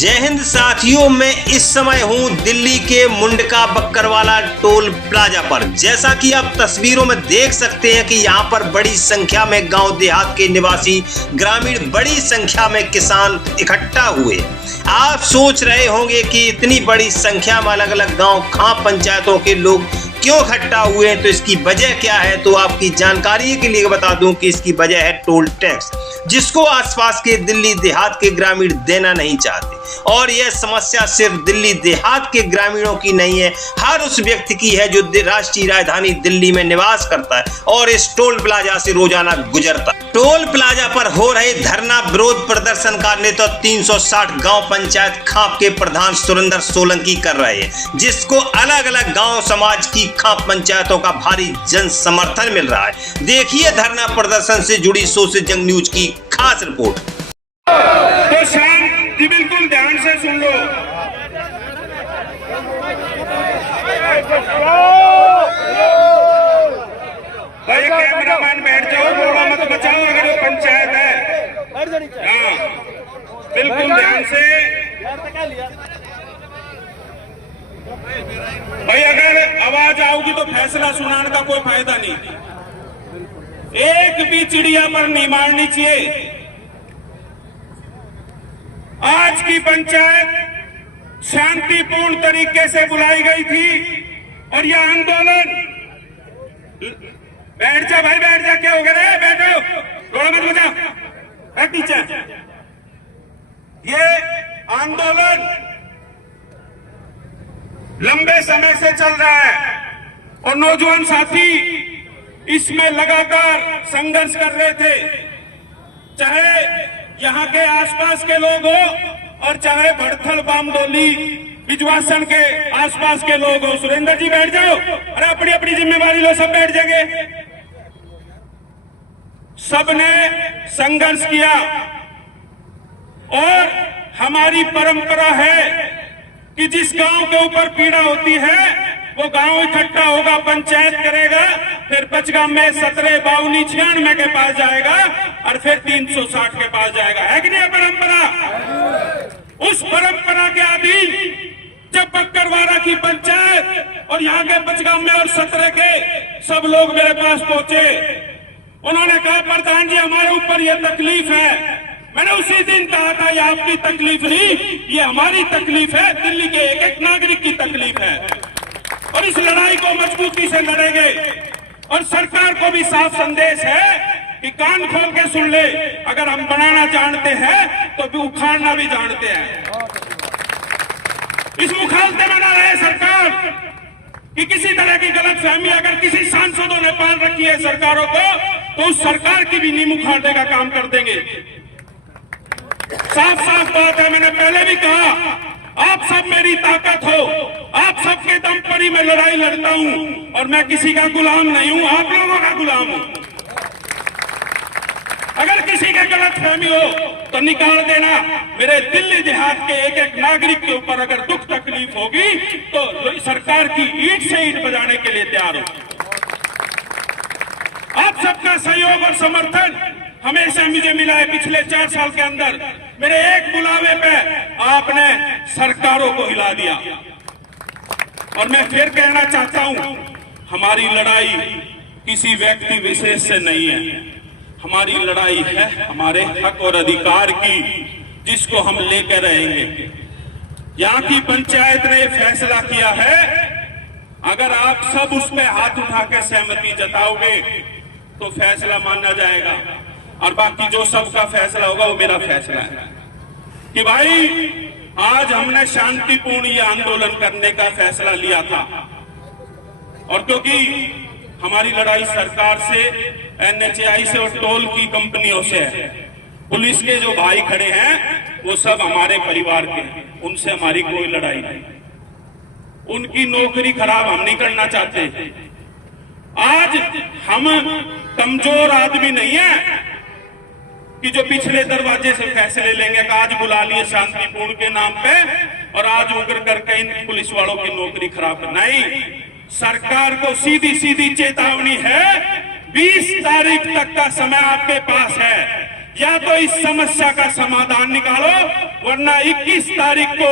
जय हिंद साथियों, मैं इस समय हूं दिल्ली के मुंडका बक्करवाला टोल प्लाजा पर। जैसा कि आप तस्वीरों में देख सकते हैं कि यहां पर बड़ी संख्या में गांव देहात के निवासी, ग्रामीण, बड़ी संख्या में किसान इकट्ठा हुए। आप सोच रहे होंगे कि इतनी बड़ी संख्या में अलग अलग गांव खाप पंचायतों के लोग क्यों इकट्ठा हुए हैं, तो इसकी वजह क्या है। तो आपकी जानकारी के लिए बता दूं कि इसकी वजह है टोल टैक्स, जिसको आसपास के दिल्ली देहात के ग्रामीण देना नहीं चाहते। और यह समस्या सिर्फ दिल्ली देहात के ग्रामीणों की नहीं है, हर उस व्यक्ति की है जो राष्ट्रीय राजधानी दिल्ली में निवास करता है और इस टोल प्लाजा से रोजाना गुजरता है। टोल प्लाजा पर हो रहे धरना विरोध प्रदर्शन का नेतृत्व 360 गांव पंचायत खाप के प्रधान सुरेंद्र सोलंकी कर रहे हैं, जिसको अलग अलग गांव समाज की खाप पंचायतों का भारी जन समर्थन मिल रहा है। देखिए धरना प्रदर्शन से जुड़ी सोशल जंग न्यूज की खास रिपोर्ट। तो शांति, बिल्कुल ध्यान से सुन लो। भाई कैमरामैन बैठ जाओ, थोड़ा मत बचाओ अगर ये पंचायत है। हाँ, बिल्कुल ध्यान से। भाई अगर आवाज आओगी तो फैसला सुनाने का कोई फायदा नहीं। एक भी चिड़िया पर नहीं मारनी चाहिए। आज की पंचायत शांतिपूर्ण तरीके से बुलाई गई थी और यह आंदोलन, बैठ जा भाई, बैठ जा, क्या हो गया रे, बैठो, थोड़ा मत बचा, टीचर। ये आंदोलन लंबे समय से चल रहा है और नौजवान साथी इसमें लगातार संघर्ष कर रहे थे, चाहे यहाँ के आसपास के लोग हो और चाहे भड़थल, बामदोली, बिजवासन के आसपास के लोग हो। सुरेंद्र जी बैठ जाओ, अरे अपनी अपनी जिम्मेवारी लो, सब बैठ जाएंगे। सबने संघर्ष किया और हमारी परंपरा है कि जिस गांव के ऊपर पीड़ा होती है वो गांव इकट्ठा होगा, पंचायत करेगा, फिर पचगांव में 17, 52, 96 के पास जाएगा और फिर 360 के पास जाएगा। है कि नहीं परंपरा? उस परंपरा के अधीन जब बक्करवाला की पंचायत और यहाँ के पचगांव में और 17 के सब लोग मेरे पास पहुंचे, उन्होंने कहा प्रधान जी हमारे ऊपर यह तकलीफ है। मैंने उसी दिन कहा था ये आपकी तकलीफ नहीं, ये हमारी तकलीफ है, दिल्ली के एक एक नागरिक की तकलीफ है और इस लड़ाई को मजबूती से लड़ेंगे। और सरकार को भी साफ संदेश है कि कान खोल के सुन ले, अगर हम बनाना जानते हैं तो भी उखाड़ना भी जानते हैं। इस मुखालते में ना रहे सरकार कि किसी तरह की गलतफहमी अगर किसी सांसदों ने पाल रखी है सरकारों को, तो उस सरकार की भी नींव उखाड़ने का काम कर देंगे। साफ साफ बात है, मैंने पहले भी कहा, आप सब मेरी ताकत हो, आप सबके दम पर ही मैं लड़ाई लड़ता हूं और मैं किसी का गुलाम नहीं हूं, आप लोगों का गुलाम हूं। अगर किसी का गलतफहमी हो तो निकाल देना। मेरे दिल्ली देहात के एक एक नागरिक के ऊपर अगर दुख तकलीफ होगी तो सरकार की ईंट से ईंट बजाने के लिए तैयार हो। आप सबका सहयोग और समर्थन हमेशा मुझे मिला है पिछले 4 साल के अंदर। मेरे एक बुलावे पे आपने सरकारों को हिला दिया और मैं फिर कहना चाहता हूं, हमारी लड़ाई किसी व्यक्ति विशेष से नहीं है, हमारी लड़ाई है हमारे हक और अधिकार की, जिसको हम लेकर रहेंगे। यहाँ की पंचायत ने फैसला किया है, अगर आप सब उस पे हाथ उठा के सहमति जताओगे तो फैसला माना जाएगा और बाकी जो सबका फैसला होगा वो मेरा फैसला है कि भाई आज हमने शांतिपूर्ण ये आंदोलन करने का फैसला लिया था। और क्योंकि हमारी लड़ाई सरकार से, NHAI से और टोल की कंपनियों से है, पुलिस के जो भाई खड़े हैं वो सब हमारे परिवार के हैं, उनसे हमारी कोई लड़ाई नहीं। उनकी नौकरी खराब हम नहीं करना चाहते। आज हम कमजोर आदमी नहीं है कि जो पिछले दरवाजे से फैसले लेंगे कि आज बुला लिए शांतिपूर्ण के नाम पे और आज उग्र करके इन पुलिस वालों की नौकरी खराब करना। नहीं, सरकार को सीधी सीधी चेतावनी है, 20 तारीख तक का समय आपके पास है, या तो इस समस्या का समाधान निकालो वरना 21 तारीख को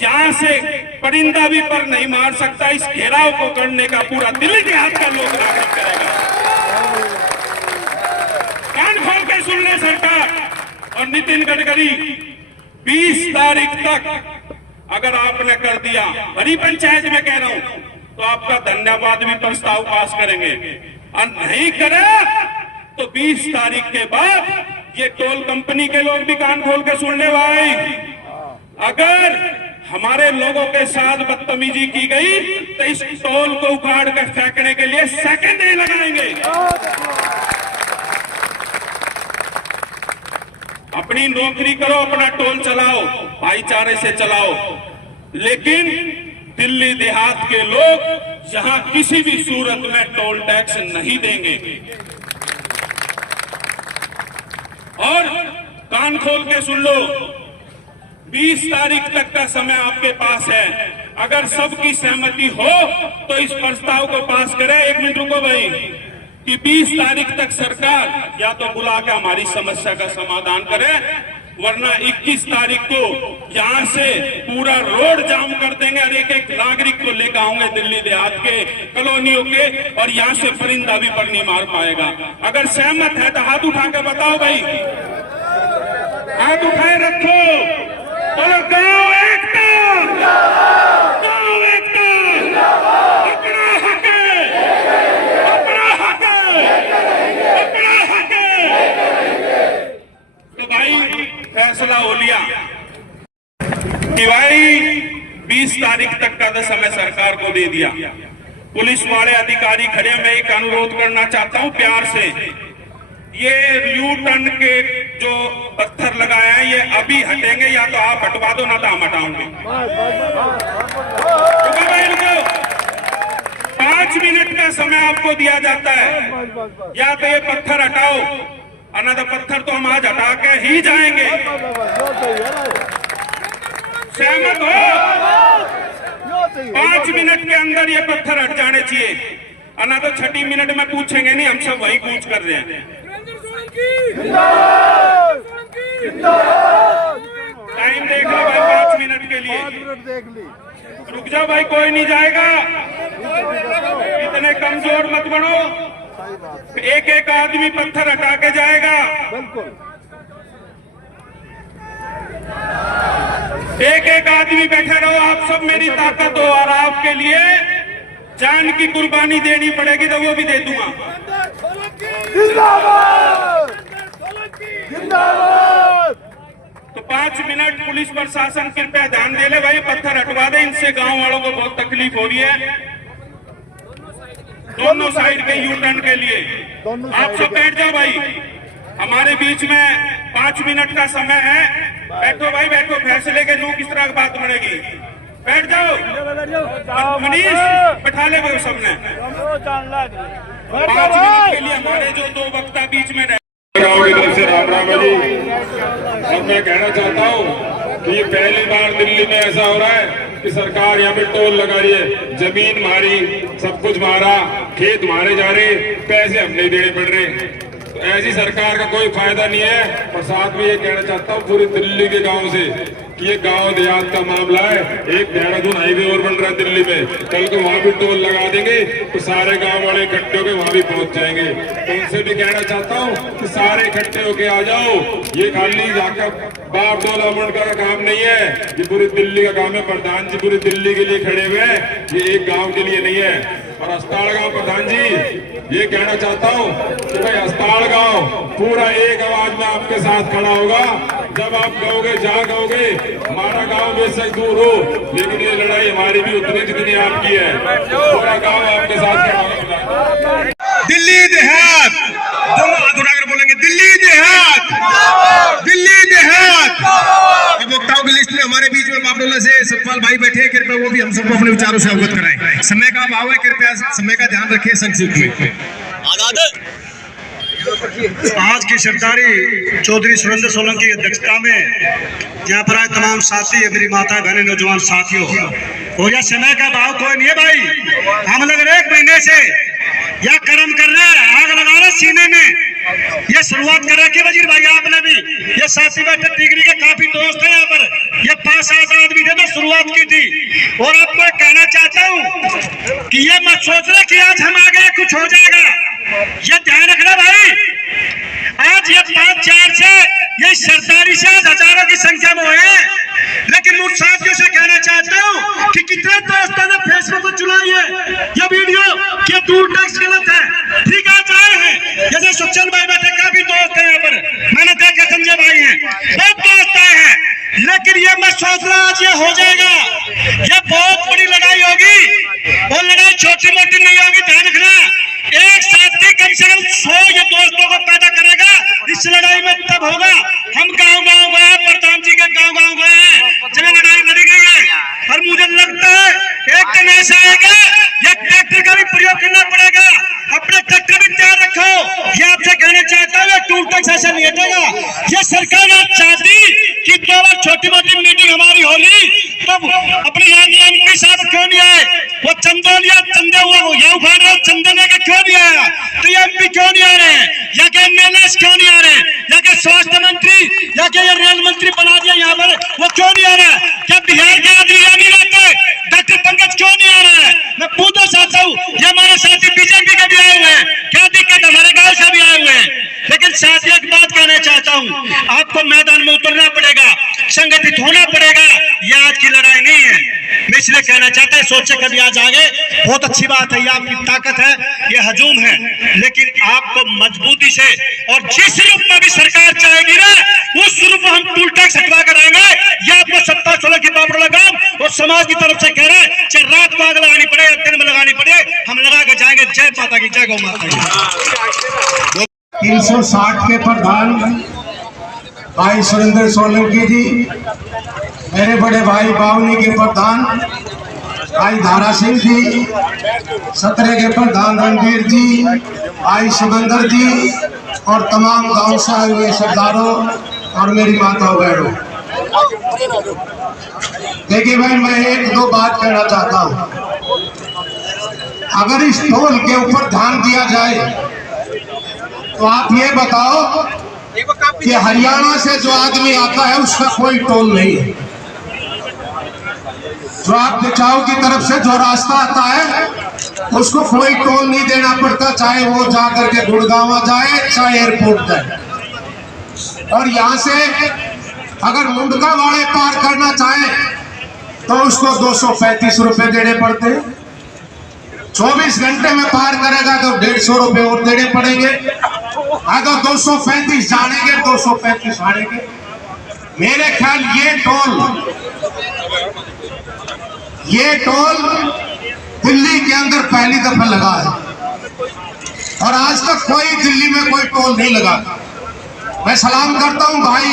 यहाँ से परिंदा भी पर नहीं मार सकता। इस घेराव को करने का पूरा दिल्ली देहात का लोग नागरिक करेगा। कान खोल के सुन ले सरकार और नितिन गडकरी, 20 तारीख तक अगर आपने कर दिया, बड़ी पंचायत में कह रहा हूं, तो आपका धन्यवाद भी प्रस्ताव पास करेंगे। और नहीं करे तो 20 तारीख के बाद ये टोल कंपनी के लोग भी कान खोल के सुन ले भाई, अगर हमारे लोगों के साथ बदतमीजी की गई तो इस टोल को उखाड़ कर फेंकने के लिए सेकंड नहीं लगाएंगे। अपनी नौकरी करो, अपना टोल चलाओ, भाईचारे से चलाओ, लेकिन दिल्ली देहात के लोग यहां किसी भी सूरत में टोल टैक्स नहीं देंगे। और कान खोल के सुन लो, 20 तारीख तक का समय आपके पास है। अगर सबकी सहमति हो तो इस प्रस्ताव को पास करें। 1 मिनट रुको भाई, कि 20 तारीख तक सरकार या तो बुला के हमारी समस्या का समाधान करे, वरना 21 तारीख को यहां से पूरा रोड जाम कर देंगे और एक नागरिक को लेकर आऊंगे दिल्ली देहात के कॉलोनियों के, और यहां से परिंदा भी पर नहीं मार पाएगा। अगर सहमत है तो हाथ उठा के बताओ भाई, हाथ उठाए रखो। बोलो गांव एकता, गांव एकता, अपना हक है, अपना हक है, अपना हक है। तो भाई फैसला हो लिया कि भाई 20 तारीख तक का समय सरकार को दे दिया। पुलिस वाले अधिकारी खड़े, मैं एक अनुरोध करना चाहता हूं प्यार से, ये यू टर्न के जो पत्थर लगाए हैं ये अभी हटेंगे, या तो आप हटवा दो ना तो हम हटाओगे। 5 मिनट का समय आपको दिया जाता है, या तो ये पत्थर हटाओ, अनदर पत्थर तो हम आज हटा के ही जाएंगे। सहमत हो? 5 मिनट के अंदर ये पत्थर हट जाने चाहिए, अना तो 6 मिनट में पूछेंगे नहीं, हम सब वही कूच कर रहे हैं। टाइम देख लो भाई, 5 मिनट के लिए रुक जाओ भाई, कोई नहीं जाएगा, इतने कमजोर मत बनो। एक एक आदमी पत्थर हटा के जाएगा। एक एक आदमी बैठे रहो, आप सब मेरी ताकत हो, और आपके लिए जान की कुर्बानी देनी पड़ेगी तो वो भी दे दूंगा। तो 5 मिनट पुलिस प्रशासन कृपया ध्यान दे ले भाई, पत्थर हटवा दे, इनसे गांव वालों को बहुत तकलीफ हो रही है, दोनों साइड के यू टर्न के लिए। आप सब बैठ जाओ भाई, हमारे बीच में 5 मिनट का समय है, बैठो भाई बैठो, फैसले के जो किस तरह की बात बनेगी, बैठ जाओ। मनीष बैठा ले भाई सबने। 5 मिनट के लिए हमारे जो 2 वक्ता बीच में रहे। राम राम जी, अब मैं कहना चाहता हूँ कि ये पहली बार दिल्ली में ऐसा हो रहा है कि सरकार यहाँ पे टोल लगा रही है, जमीन मारी, सब कुछ मारा, खेत मारे जा रहे, पैसे हम नहीं देने पड़ रहे। तो ऐसी सरकार का कोई फायदा नहीं है। और साथ में ये कहना चाहता हूँ पूरी दिल्ली के गांव से कि ये गांव देहात का मामला है। एक देहरादून हाईवे और बन रहा है दिल्ली में, कल को वहां भी टोल लगा देंगे तो सारे गांव वाले इकट्ठे होकर वहां भी पहुंच जाएंगे। तो उनसे भी कहना चाहता हूँ कि सारे इकट्ठे होके आ जाओ। ये खाली जाकर बाप डोला मुंडका का काम नहीं है, ये पूरी दिल्ली का काम है। प्रधान जी पूरी दिल्ली के लिए खड़े हुए हैं, ये एक गाँव के लिए नहीं है। और अस्ताड़ गांव प्रधान जी ये कहना चाहता हूँ कि भाई अस्ताड़ गांव पूरा एक आवाज में आपके साथ खड़ा होगा। जब आप कहोगे, जहाँ कहोगे, हमारा गांव बेशक दूर हो लेकिन ये लड़ाई हमारी भी उतनी जितनी आपकी है, पूरा गांव आपके साथ खड़ा होगा। दिल्ली देहात, दोनों हाथ उठाकर बोलेंगे दिल्ली देहात, दिल्ली देहात। वक्ताओं की लिस्ट में हमारे बीच में बाबरोला से सतपाल भाई बैठे हैं, कृपया वो भी हम सबको अपने विचारों से अवगत कराएं। समय का अभाव है, कृपया समय का ध्यान रखिए। संक्षिप्त में आज की सरदारी चौधरी सुरेंद्र सोलंकी की अध्यक्षता में यहाँ पर आए तमाम साथी, मेरी माता बहने, नौजवान साथियों, हो या समय का भाव कोई नहीं है भाई। हम लोग 1 महीने से या कर्म कर रहे हैं, आग लगा रहे सीने में, ये शुरुआत कर रखी वजीर भाई आपने भी। ये साथी बैठे डिग्री के काफी दोस्त हैं यहाँ पर, ये 5-7 आदमी थे तो शुरुआत की थी। और आपको कहना चाहता हूँ कि ये मत सोच रहे कि आज हम आ गए कुछ हो जाएगा, ये ध्यान रखना भाई। आज ये 5-4 से ये सरदारी से हजारों की संख्या में हुए, लेकिन उन साथियों से कहना चाहता हूँ कि कितने दोस्तों ने फेसबुक पर चलाई है ये वीडियो कि टोल टैक्स गलत है। ठीक है, आए हैं जैसे सुचल भाई बैठे, काफी दोस्त हैं यहाँ पर, मैंने देखा संजय भाई हैं, बहुत दोस्त आए हैं, लेकिन ये मैं सोच रहा आज ये हो जाएगा, ये बहुत बड़ी लड़ाई होगी और लड़ाई छोटी मोटी नहीं होगी। ध्यान रखना, एक साथी कम से कम 100 ये दोस्तों को पैदा करेगा इस लड़ाई में, तब होगा। हम गाँव गए, प्रधान जी के गाँव गए, जब लड़ाई लड़ी गई है, और मुझे लगता है एक दिन ऐसा आएगा ये ट्रैक्टर का भी प्रयोग करना पड़ेगा। अपने ट्रैक्टर भी तैयार रखो। ये आपसे कहना चाहता हूँ टोल टैक्स ऐसा नहीं हटेगा। ये सरकार आज चाहती कि 2 बार छोटी मोटी मीटिंग हमारी होली, तब अपने यहाँ के MP साहब क्यों नहीं आए? वो चंदौलिया चंदे हुआ वो यहाँ उखाड़ रहे, चंदन के क्यों नहीं आया? तो ये MP क्यों नहीं आ रहे? या के MLA क्यों नहीं आ रहे? या के स्वास्थ्य मंत्री या के रेल मंत्री बना दिया यहाँ पर, वो क्यों नहीं आ रहा? क्या बिहार के आदमी यहाँ नहीं रहते? डॉक्टर पंकज क्यों नहीं आ रहा है? मैं पूछना चाहता हूँ, ये हमारे साथी BJP के भी आए हुए हैं, क्या दिक्कत? हमारे गाँव से भी आए हुए हैं। लेकिन साथ ही एक बात कहना चाहता हूँ, आपको मैदान में उतरना पड़ेगा, संगठित होना पड़ेगा। ये आज की लड़ाई नहीं है, मैं इसलिए कहना चाहता है सोचे कभी आज आगे, बहुत अच्छी बात है, ये आपकी ताकत है, ये हजूम है, लेकिन आपको मजबूती से और जिस रूप में भी सरकार चाहेगी ना उस रूप में हम टोल टैक्स हटवा कर आएंगे। ये आपको 17-16 की बाबड़ लगाम और समाज की तरफ से कह रहे हैं, चाहे रात को आग लगानी पड़े या दिन में लगानी पड़े, हम लगा के जाएंगे। जय माता की, जय गौ माता की। 360 के प्रधान भाई सुरेंद्र सोलंकी जी, मेरे बड़े भाई बावनी के प्रधान भाई धारा सिंह जी, 17 के प्रधान रणवीर जी, भाई सिकंदर जी और तमाम गांव से आए हुए सरदारों और मेरी माता बहनों, देखिए भाई मैं 1-2 बात कहना चाहता हूं। अगर इस टोल के ऊपर ध्यान दिया जाए तो आप ये बताओ कि हरियाणा से जो आदमी आता है उसका कोई टोल नहीं है। जो आप बचाव की तरफ से जो रास्ता आता है उसको कोई टोल नहीं देना पड़ता, चाहे वो जा करके गुड़गांव जाए चाहे एयरपोर्ट जाए। और यहाँ से अगर मुंडका वाले पार करना चाहे तो उसको 235 रुपए देने पड़ते हैं। 24 घंटे में पार करेगा तो 150 रुपए और देने पड़ेंगे। अगर 235 जानेंगे 235 आनेंगे। मेरे ख्याल ये टोल दिल्ली के अंदर पहली दफा लगा है और आज तक कोई दिल्ली में कोई टोल नहीं लगा। मैं सलाम करता हूं भाई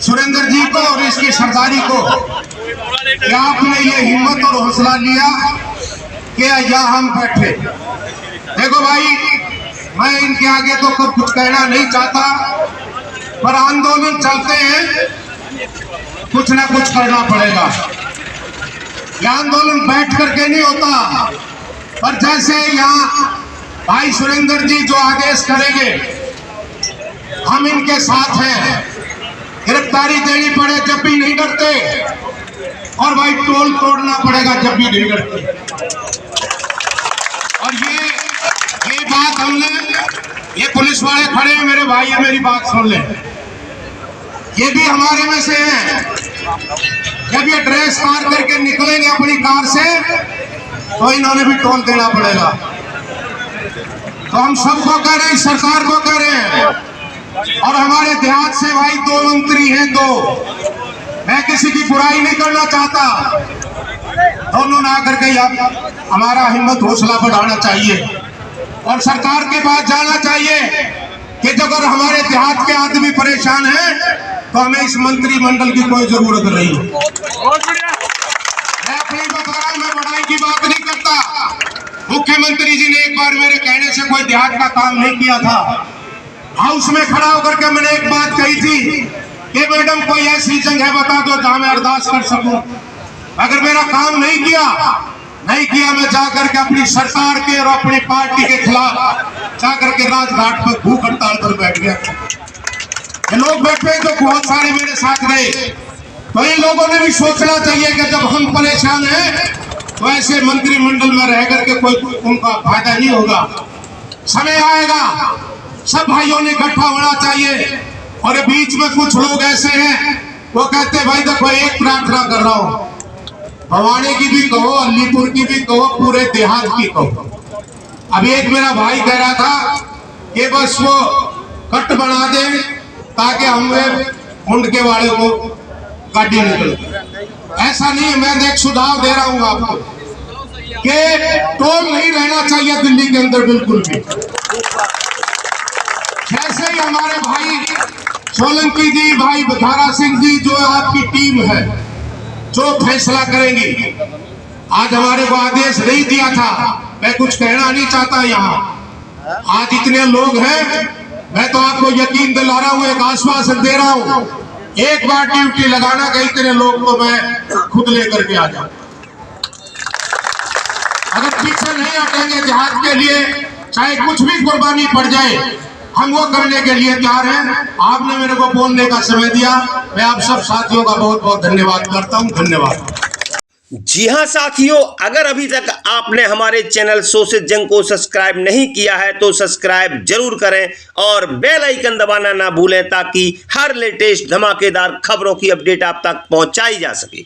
सुरेंद्र जी को और इसकी सरदारी को कि आपने ये हिम्मत और हौसला लिया कि यहाँ हम बैठे। देखो भाई, मैं इनके आगे तो कुछ कहना नहीं चाहता, पर आंदोलन चलते हैं, कुछ ना कुछ करना पड़ेगा। यह आंदोलन बैठ करके नहीं होता, पर जैसे यहाँ भाई सुरेंद्र जी जो आदेश करेंगे हम इनके साथ हैं। गिरफ्तारी देनी पड़े जब भी नहीं डरते, और भाई टोल तोड़ना पड़ेगा जब भी नहीं डरते। और ये बात हमने, ये पुलिस वाले खड़े हैं मेरे भाई, मेरी बात सुन ले, ये भी हमारे में से हैं। जब ये ड्रेस पार करके निकलेंगे अपनी कार से तो इन्होंने भी टोल देना पड़ेगा। तो हम सबको कह रहे हैं, सरकार को कह रहे हैं, और हमारे देहात से भाई 2 मंत्री हैं, 2, मैं किसी की बुराई नहीं करना चाहता, दोनों ना करके हमारा हिम्मत हौसला बढ़ाना चाहिए और सरकार के पास जाना चाहिए कि अगर हमारे देहात के आदमी परेशान हैं तो हमें इस मंत्रिमंडल की कोई जरूरत नहीं। मैं अपनी बकरार में बढ़ाई की बात नहीं करता। मुख्यमंत्री जी ने एक बार मेरे कहने से कोई देहात का काम नहीं किया था, हाउस में खड़ा होकर के मैंने एक बात कही थी कि मैडम कोई ऐसी जगह बता दो जहां मैं अरदास कर सकूं। अगर मेरा काम नहीं किया, नहीं किया, मैं जाकर के अपनी सरकार के और अपनी पार्टी के खिलाफ जाकर के राजघाट पर भूख हड़ताल पर बैठ गया। ये लोग बैठे तो बहुत सारे मेरे साथ गए। तो इन लोगों ने भी सोचना चाहिए कि जब हम परेशान हैं तो ऐसे मंत्रिमंडल में रह करके कोई उनका फायदा नहीं होगा। समय आएगा, सब भाइयों ने इकट्ठा होना चाहिए। और बीच में कुछ लोग ऐसे हैं वो कहते भाई देखो एक प्रार्थना कर रहा हूं, भवानी की भी कहो, अलीपुर की भी कहो, पूरे देहात की कहो। अभी एक मेरा भाई कह रहा था कि बस वो कट बना दे ताकि हम मुंड के वाले को गाड़ी निकल। ऐसा नहीं है, मैं एक सुझाव दे रहा हूं आपको कि टोल नहीं रहना चाहिए दिल्ली के अंदर बिल्कुल भी। जैसे ही हमारे भाई सोलंकी जी, भाई धारा सिंह जी, जो आपकी टीम है, जो फैसला करेंगी, आज हमारे को आदेश नहीं दिया था। मैं कुछ कहना नहीं चाहता यहाँ, आज इतने लोग हैं, मैं तो आपको यकीन दिला रहा हूँ, एक आश्वासन दे रहा हूँ, एक बार ड्यूटी लगाना कि इतने लोग को मैं खुद लेकर के आ जाऊं। अगर पीछे नहीं हटेंगे जिहाद के लिए, चाहे कुछ भी कुर्बानी पड़ जाए, हम वो करने के लिए तैयार हैं। आपने मेरे को बोलने का समय दिया, मैं आप सब साथियों का बहुत बहुत धन्यवाद करता हूं। धन्यवाद। जी हाँ साथियों, अगर अभी तक आपने हमारे चैनल शोषित जंग को सब्सक्राइब नहीं किया है तो सब्सक्राइब जरूर करें और बेल आइकन दबाना ना भूलें ताकि हर लेटेस्ट धमाकेदार खबरों की अपडेट आप तक पहुंचाई जा सके।